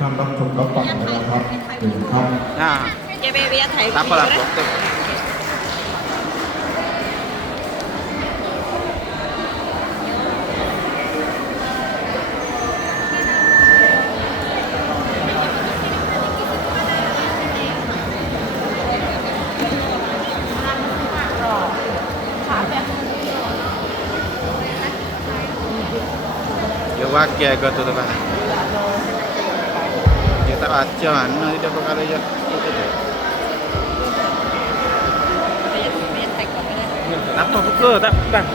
ท่านรับชมรับฟังนะครับหนึ่งครับอ่า Ya me había traído. เรียกว่าแกก็ตัวละ pacan nah tidak perkara ya Nak tak buka tak bang.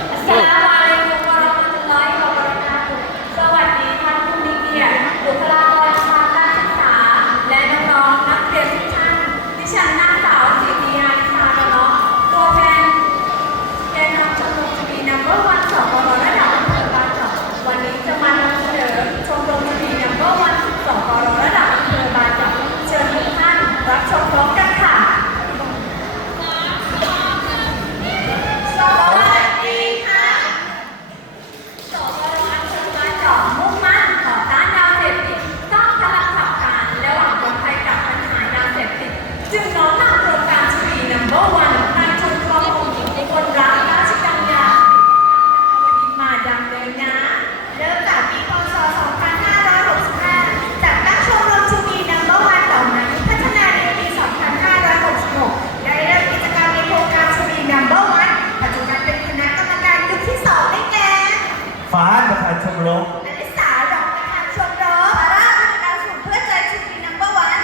รมนักศึกษาดอกนชมรมมาราเป็การสูงเพื่อใจชุดดีนัมเร์วัน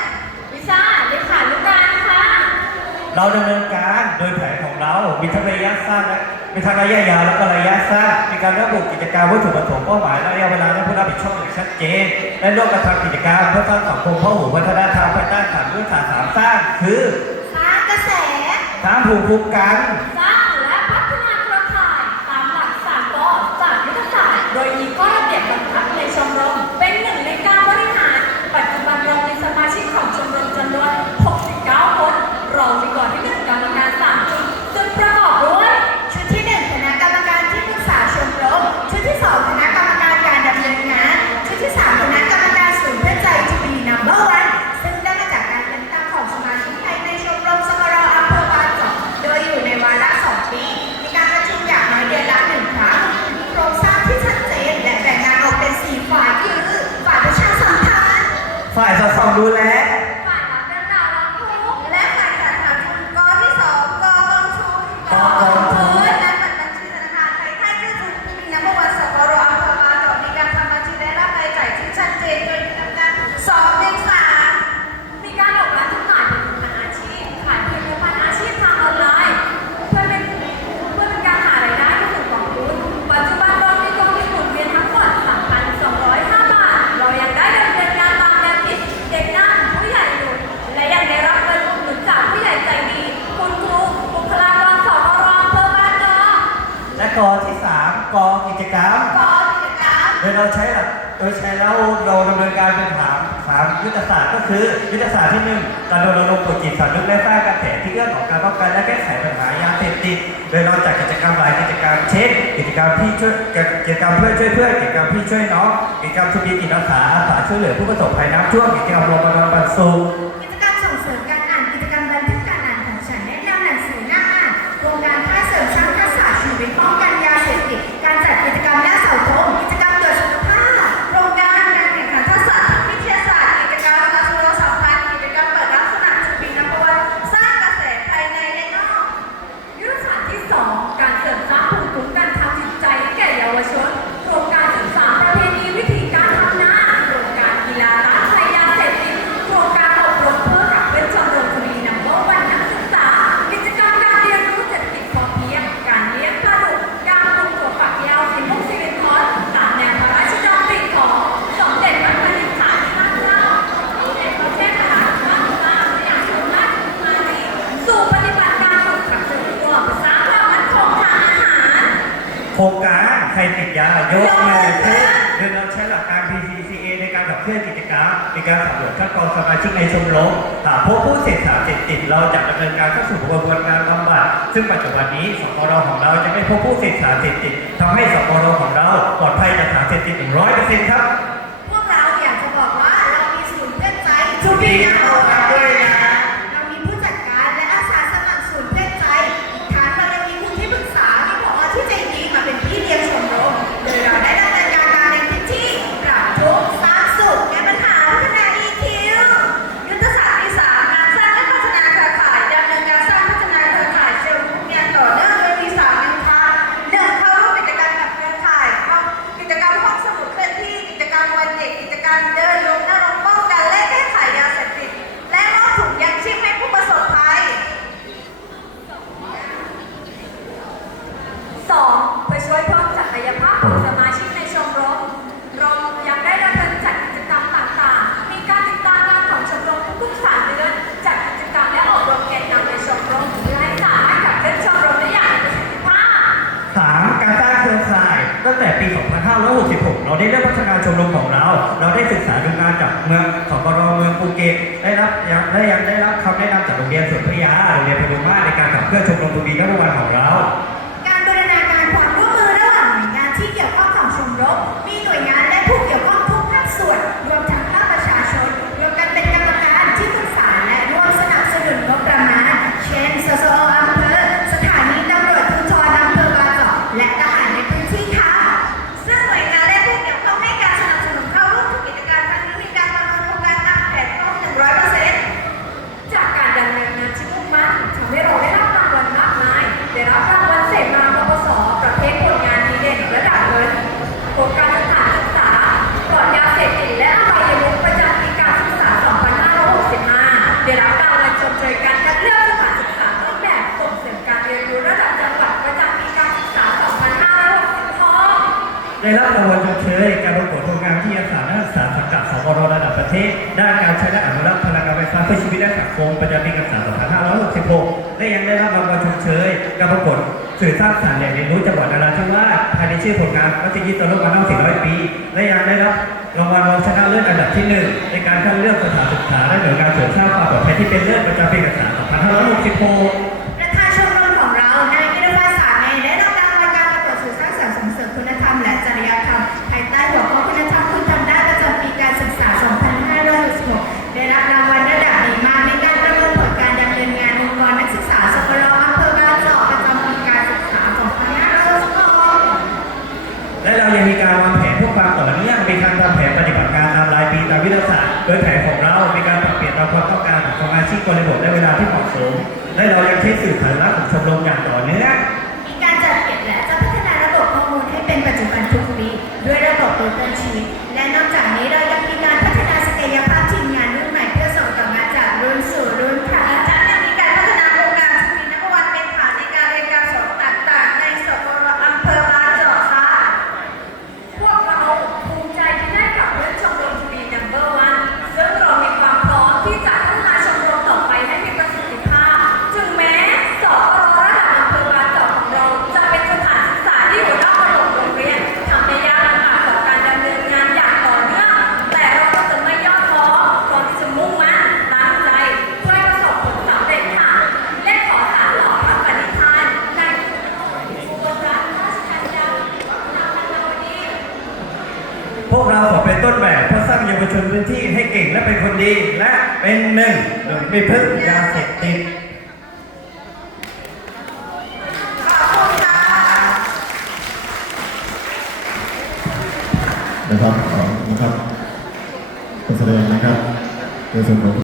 วิซ่าเลขาลูกการค่ะเราดำเนินการโดยแผนของเรา มีทั้งระยะสั้นและมีทั้งระยะยาวแล้วก็ระยะสั้นมีการระบุกิจกรรมวัตถุประสงค์เป้าหมายระยะเวลาและผู้รับผิดชอบอย่างชัดเจน และร่วมกันทำกิจกรรมเพื่อสร้างสังคมพหูวัฒนธรรมภายใต้สานพื้นฐานสามสร้างคือสร้างกระแสสร้างภูมิคุ้มกันสร้างและพัฒนาเครือข่ายตามหลักสามกลจามยุทธศาสตร์โดยมี favole กอที่สามกอกิจกรรมกอกิจกรรมโดยเราใช้โดยใช้แล้วเราดำเนินการเป็นถามถามยุทธศาสตร์ก็คือยุทธศาสตร์ที่หนึ่งการรณรงค์ปกจิตสำนึกและสร้างกระแสที่เรื่องของการป้องกันและแก้ไขปัญหายาเสพติดโดยเราจัดกิจกรรมหลายกิจกรรมเช่นกิจกรรมที่ช่วยกิจกรรมเพื่อช่วยเพื่อกิจกรรมพี่ช่วยน้องกิจกรรมทุบีกิจอาสาอาสาช่วยเหลือผู้ประสบภัยน้ำท่วมกิจกรรมรณรงค์บรรสุ มีการสำรวจคัดกรองสมาชิกในชมรมหากพบผู้เสพสารเสพติดเราจะดำเนินการเข้าสู่กระบวนการบำบัดซึ่งปัจจุบันนี้สปรของเราจะไม่พบผู้เสพสารเสพติดทำให้สปรของเราปลอดภัยจากสารเสพติดถึงร้อยเปอร์เซ็นต์ครับ พวกเราอยากจะบอกว่าเรามีศูนย์เพื่อใจชุมชนเรา แต่ปี 2566 เราได้เลือกพัฒนาชมรมของเรา เราได้ศึกษาดูงานจากเมืองสปรเมืองภูเก็ตได้รับยังได้ยังได้รับคำแนะนำจากโรงเรียนสุพระยาโรงเรียนพนมมาในการขับเคลื่อนชมรมบุรีนักบวชของเรา ได้รับรางวัลชมเชยการประกวดผรงานวิทยาศาสาร์นักาสังกัดสวรระดับประเทศ ด้านการใช้และอนุรักษ์พลังงานไฟฟ้าเพื่อชีวิตและสังคมประจำปีการศึกษา2566 และยังได้รับรางวัลชมเชยการประกวดสื่อสร้างสรรค์แหล่งเรียนรู้จังหวัดนราธิวาสภายในชื่อผลงานวัตถุยิตโลกมาเล่า400 ปี และยังได้รับรางวัลรองชนะเลิศอันดับที่หนึ่งในการคัดเลือกสถานศึกษาและหน่วยงานเสริมสร้างความปลอดภัยที่เป็นเลิศประจำปีการศึกษา2566 โดยแผนของเรามีการปรับเปลี่ยนตามความต้องการของอาชีพบริบทและเวลาที่เหมาะสม และเรายังใช้สื่อฐานะของชมรมอย่างต่อเนื่อง ที่ให้เก่งและเป็นคนดีและเป็นหนึ่งโดยไม่พึ่งยาเสพติดนะครับขอบคุณครับแสดงนะครับในส่วนขอ